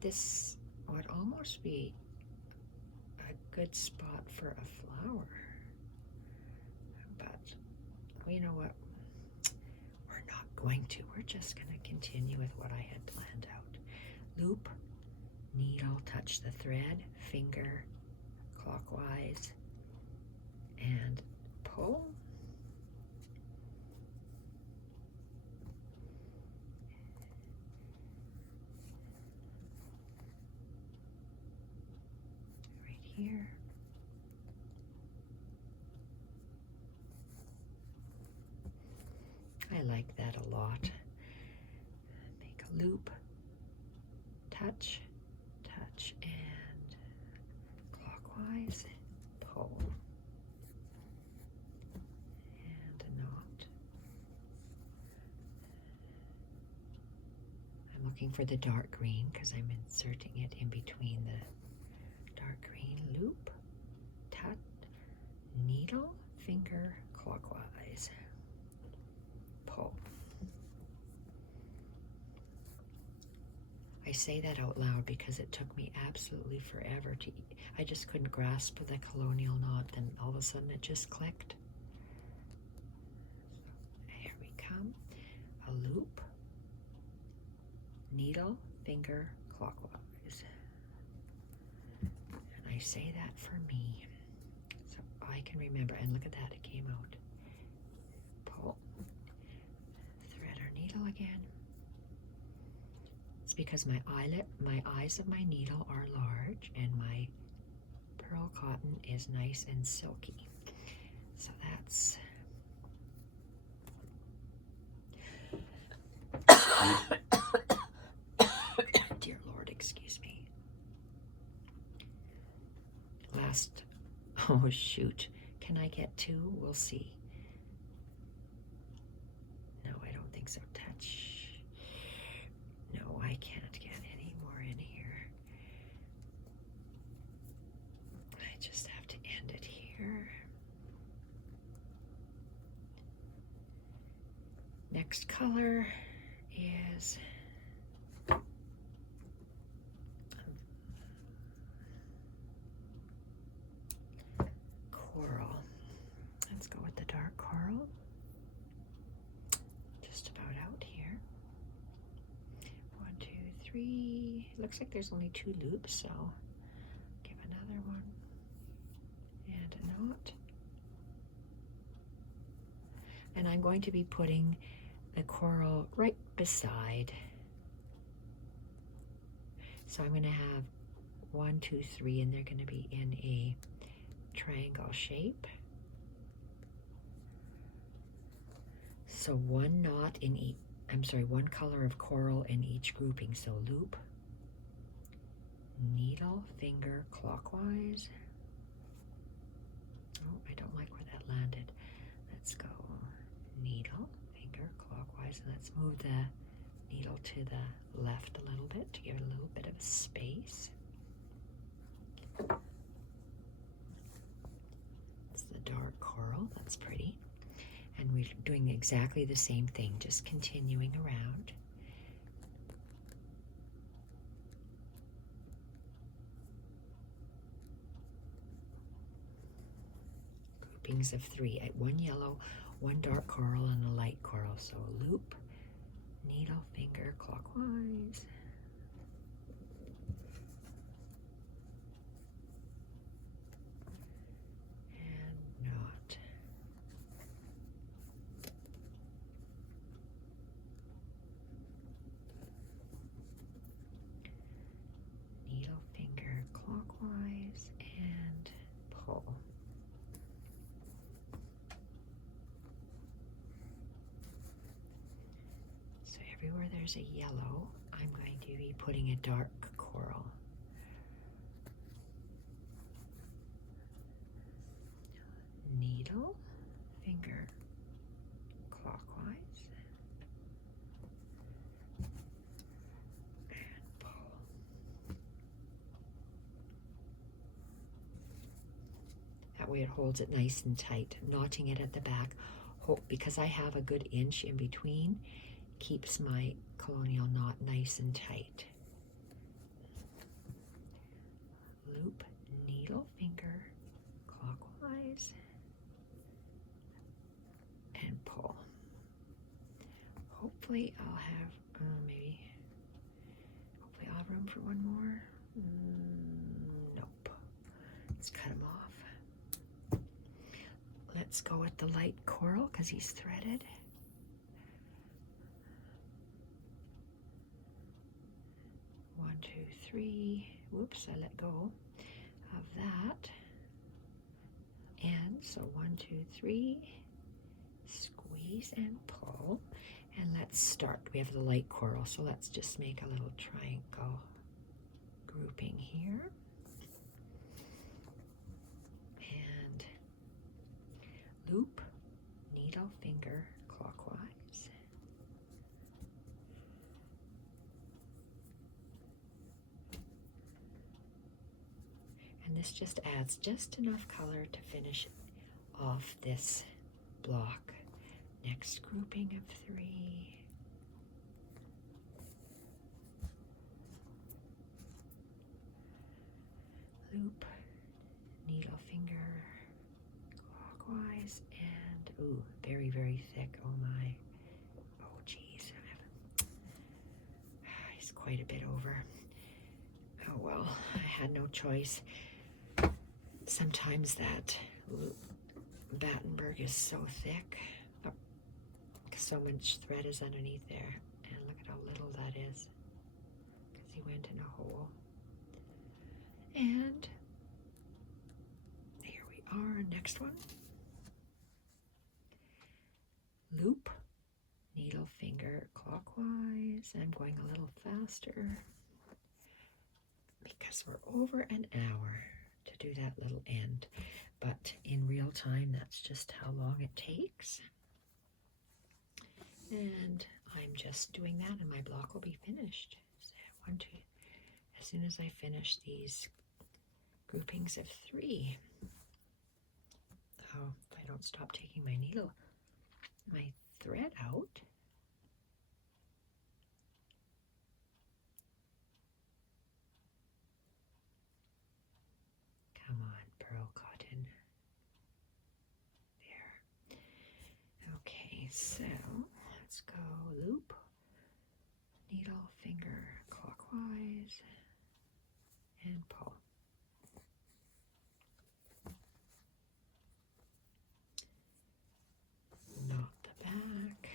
This would almost be a good spot for a flower. But you know what? We're not going to. We're just going to continue with what I had planned out. Loop, needle, touch the thread, finger clockwise, and pull. Right here. I like that a lot. Make a loop, touch, and clockwise, pull, and a knot. I'm looking for the dark green because I'm inserting it in between the dark green. Loop, touch, needle, finger, clockwise, pull. I say that out loud because it took me absolutely forever to I just couldn't grasp the Colonial Knot, and all of a sudden it just clicked. So here we come. A loop, needle, finger, clockwise. And I say that for me, so I can remember. And look at that, it came out. Pull, thread our needle again. It's because my eyes of my needle are large and my pearl cotton is nice and silky. So that's dear Lord, excuse me. Last, oh shoot, can I get two? We'll see. No, I don't think so. Touch. No, I can't get any more in here. I just have to end it here. Next color is coral. Let's go with the dark coral. Just about out here. 1, 2, 3. It looks like there's only 2 loops, so give another one. And a knot. And I'm going to be putting the coral right beside. So I'm going to have 1, 2, 3, and they're going to be in a triangle shape. So one knot in each, one color of coral in each grouping. So loop, needle, finger, clockwise. Oh, I don't like where that landed. Let's go needle, finger, clockwise. And let's move the needle to the left a little bit to give it a little bit of space. It's the dark coral, that's pretty. And we're doing exactly the same thing, just continuing around. Groupings of 3, 1 yellow, 1 dark coral, and a light coral. So loop, needle, finger, clockwise. And knot. Needle, finger, clockwise, and pull. So everywhere there's a yellow, I'm going to be putting a dark coral. Needle, finger, clockwise, and pull. That way it holds it nice and tight. Knotting it at the back, because I have a good inch in between, keeps my colonial knot nice and tight. Loop, needle, finger, clockwise, and pull. Hopefully I'll have, hopefully I'll have room for one more. Nope. Let's cut him off. Let's go with the light coral because he's threaded. One, two, three. Whoops, I let go of that. And so 1, 2, 3. Squeeze and pull. And let's start. We have the light coral, so let's just make a little triangle grouping here. And loop, needle, finger, clockwise. And this just adds just enough color to finish off this block. Next grouping of 3. Loop, needle, finger, clockwise, and ooh, very, very thick. Oh my. Oh geez. He's quite a bit over. Oh well, I had no choice. Sometimes that Battenberg is so thick. So much thread is underneath there, and look at how little that is because he went in a hole. And here we are, next one. Loop, needle, finger, clockwise. I'm going a little faster because we're over an hour to do that little end, but in real time that's just how long it takes. And I'm just doing that and my block will be finished. So 1, 2, as soon as I finish these groupings of 3. Oh, if I don't stop taking my thread out. Come on, pearl cotton. There. Okay, so let's go loop, needle, finger, clockwise, and pull. Knot the back.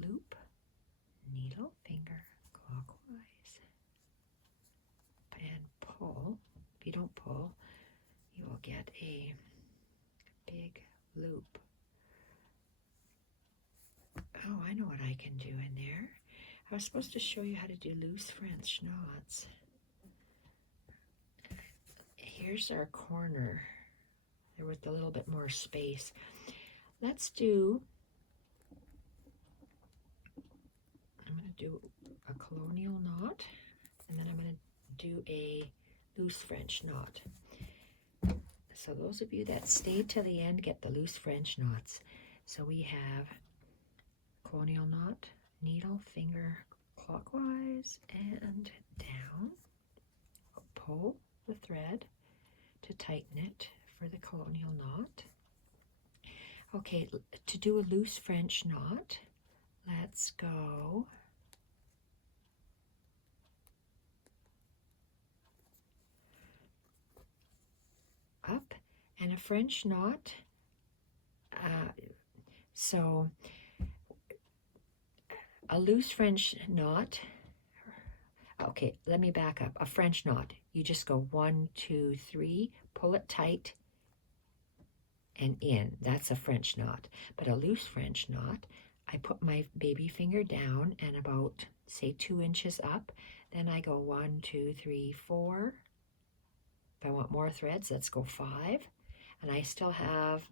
Loop, needle, finger, clockwise, and pull. If you don't pull, you will get a big loop. Oh, I know what I can do in there. I was supposed to show you how to do loose French knots. Here's our corner there with a little bit more space. Let's do, I'm going to do a colonial knot, and then I'm going to do a loose French knot. So those of you that stayed till the end get the loose French knots. So we have colonial knot, needle, finger, clockwise, and down. Pull the thread to tighten it for the colonial knot. Okay, to do a loose French knot, let's go up, and a French knot, so a loose French knot, Okay, let me back up. A French knot, you just go 1, 2, 3, pull it tight and in. That's a French knot. But a loose French knot, I put my baby finger down and about, say, 2 inches up. Then I go 1, 2, 3, 4. If I want more threads, let's go 5. And I still have,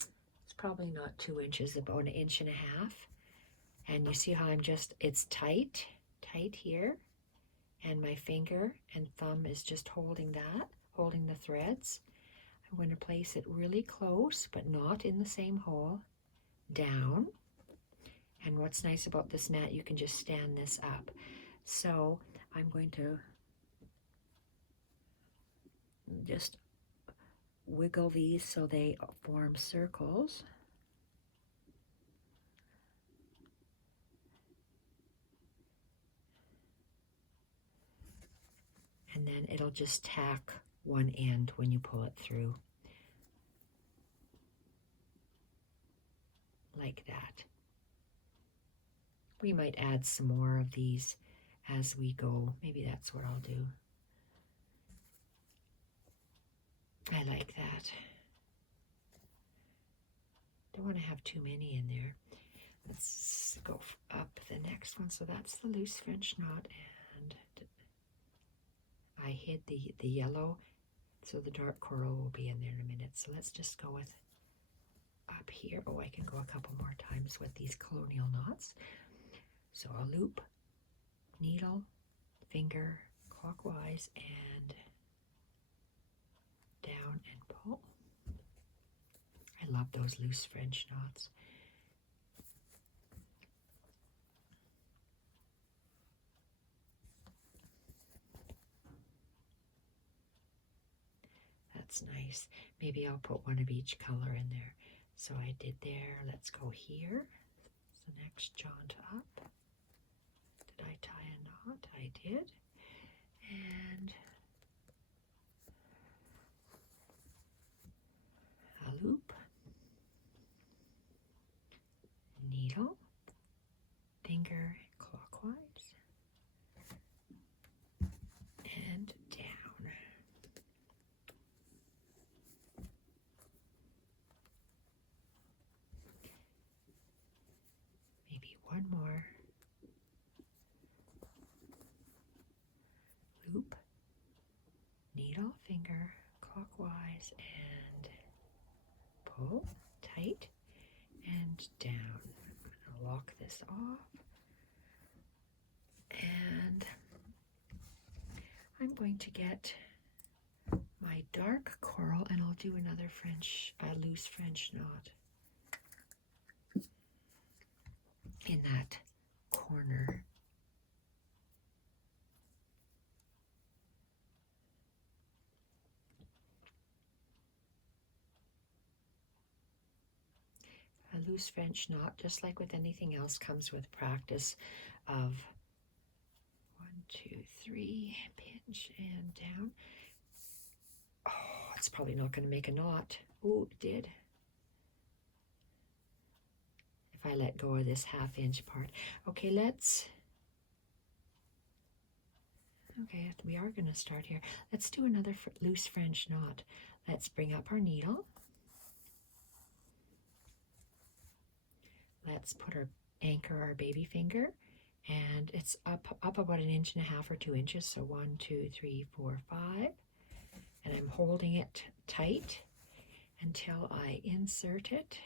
it's probably not 2 inches, about 1.5 inches. And you see how I'm just, it's tight here. And my finger and thumb is just holding that, holding the threads. I'm going to place it really close, but not in the same hole, down. And what's nice about this mat, you can just stand this up. So I'm going to just wiggle these so they form circles. And then it'll just tack one end when you pull it through. Like that. We might add some more of these as we go. Maybe that's what I'll do. I like that. Don't want to have too many in there. Let's go up the next one. So that's the loose French knot, and I hid the yellow, so the dark coral will be in there in a minute. So let's just go with up here. Oh, I can go a couple more times with these colonial knots. So I'll loop, needle, finger, clockwise, and down and pull. I love those loose French knots. That's nice. Maybe I'll put one of each color in there. So I did there. Let's go here. So next jaunt up. Did I tie a knot? I did. And a loop, needle, finger clockwise, and down. Maybe one more. Loop, needle, finger clockwise, and pull tight and down. I'm going to lock this off. And I'm going to get my dark coral and I'll do another loose French knot in that corner. A loose French knot, just like with anything else, comes with practice of 1, 2, 3, pinch and down. Oh, it's probably not going to make a knot. Oh, it did. If I let go of this 1/2 inch part. Okay, we are going to start here. Let's do another loose French knot. Let's bring up our needle. Let's anchor our baby finger, and it's up about 1.5 inches or 2 inches. So 1, 2, 3, 4, 5, and I'm holding it tight until I insert it.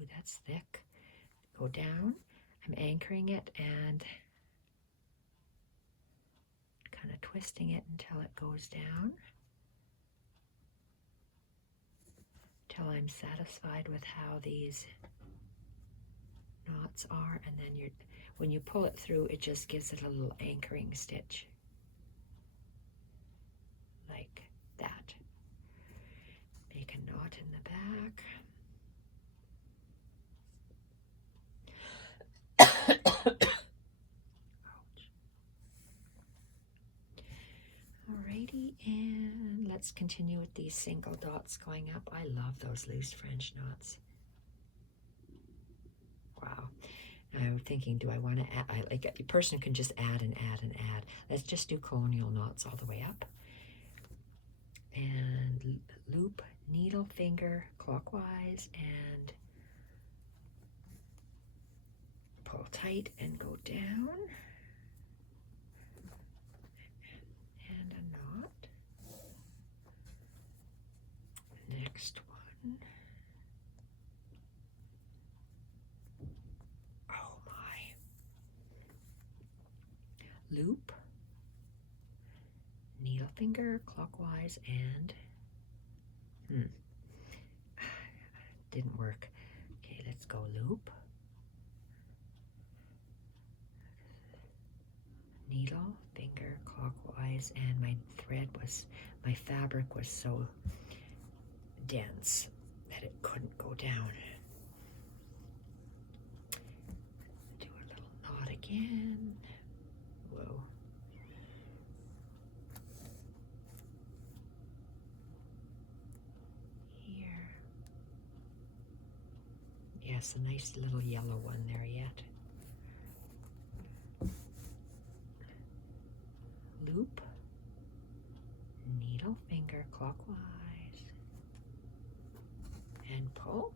Ooh, that's thick. Go down. I'm anchoring it and kind of twisting it until it goes down, till I'm satisfied with how these knots are, and then when you pull it through, it just gives it a little anchoring stitch like that. Make a knot in the back. Ouch. Alrighty, and let's continue with these single dots going up. I love those loose French knots. Wow. I'm thinking, do I want to add, like a person can just add and add and add. Let's just do colonial knots all the way up. And loop, needle, finger, clockwise, and pull tight and go down. And a knot. Next one. Oh my. Loop, needle finger, clockwise, and didn't work. Okay, let's go loop, needle, finger, clockwise, and my fabric was so dense that it couldn't go down. Do a little knot again. Whoa. Here. Yes, a nice little yellow one there yet. Loop, needle, finger, clockwise, and pull.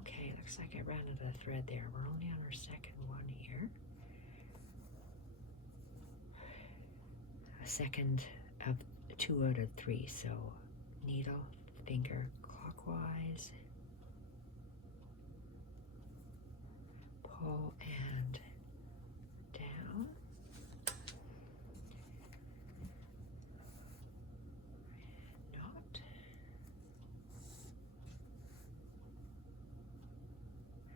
Okay, looks like I ran out of thread there. We're only on our second one here. A second of 2 out of 3, so needle, finger, clockwise, pull and down. Knot.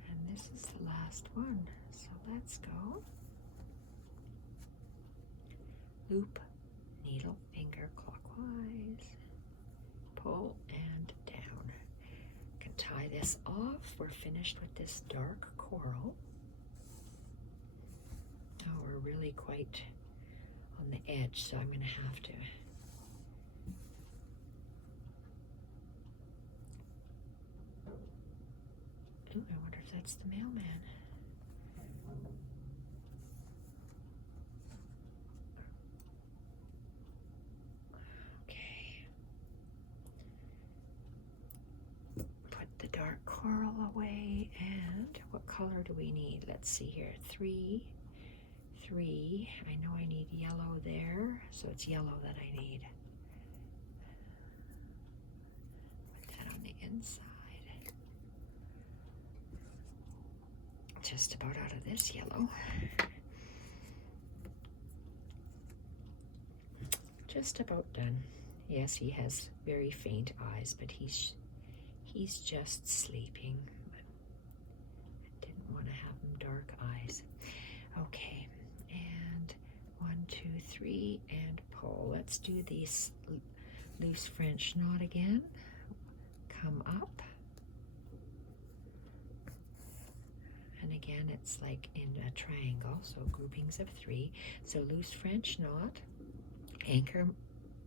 And this is the last one, so let's go. Loop, needle, finger, clockwise, pull and down. Can tie this off. We're finished with this dark coral. Oh, we're really quite on the edge, so I'm going to have to I wonder if that's the mailman. Okay. Put the dark coral away, and what color do we need? Let's see here. 3. I know I need yellow there, so it's yellow that I need. Put that on the inside. Just about out of this yellow. Just about done. Yes, he has very faint eyes, but he's just sleeping. I didn't want to have him dark eyes. Okay, and 1, 2, 3, and pull. Let's do this loose French knot again. Come up. And again, it's like in a triangle, so groupings of 3. So loose French knot, anchor.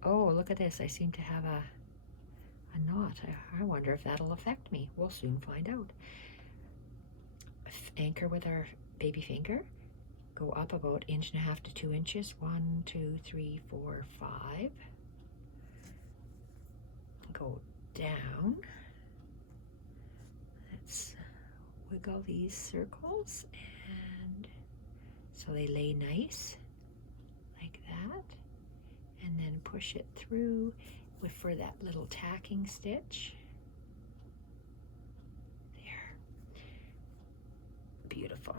Oh, look at this. I seem to have a knot. I wonder if that'll affect me. We'll soon find out. Anchor with our baby finger. Go up about 1.5 to 2 inches. 1, 2, 3, 4, 5. Go down. Let's wiggle these circles, and so they lay nice like that, and then push it through for that little tacking stitch. There. Beautiful.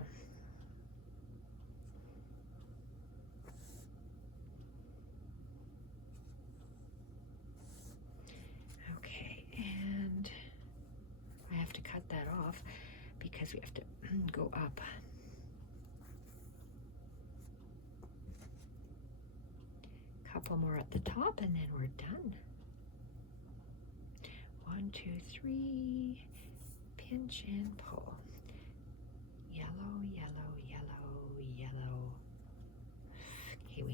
Okay, and I have to cut that off because we have to go up. Couple more at the top, and then we're done. 1, 2, 3, pinch and pull. Yellow, yellow, yellow,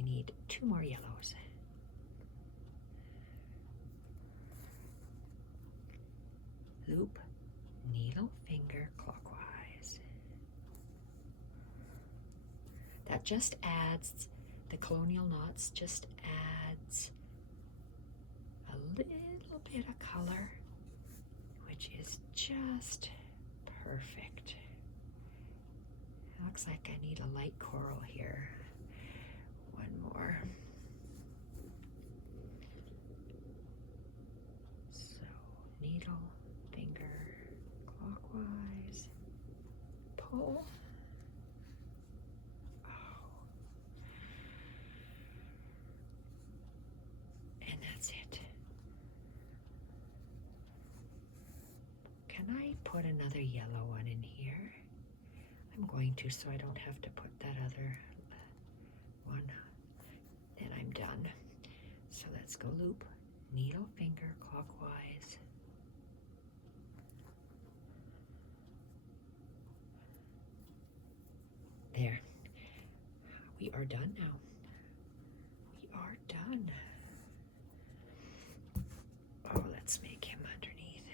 need 2 more yellows. Loop, needle, finger, clockwise. That just adds, the Colonial Knots just adds a little bit of color, which is just perfect. It looks like I need a light coral here. One more. So, needle, finger, clockwise, pull. Oh. And that's it. Can I put another yellow one in here? I'm going to, so I don't have to put that other one. Then I'm done. So let's go loop, needle, finger, clockwise. There. We are done now. We are done. Oh, let's make him underneath.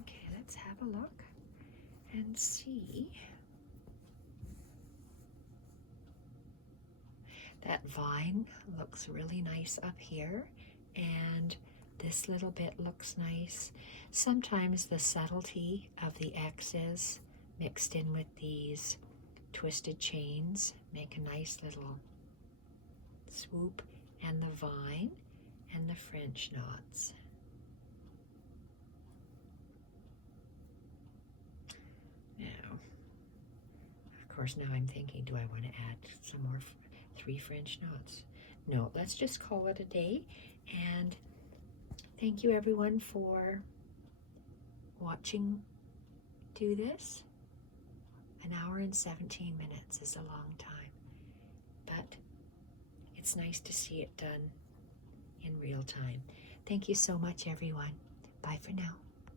Okay, let's have a look and see. That vine looks really nice up here, and this little bit looks nice. Sometimes the subtlety of the X's mixed in with these twisted chains make a nice little swoop, and the vine and the French knots. Now, of course, now I'm thinking, do I want to add some more 3 French knots? No, let's just call it a day. And thank you everyone for watching do this. An hour and 17 minutes is a long time, but it's nice to see it done in real time. Thank you so much, everyone. Bye for now.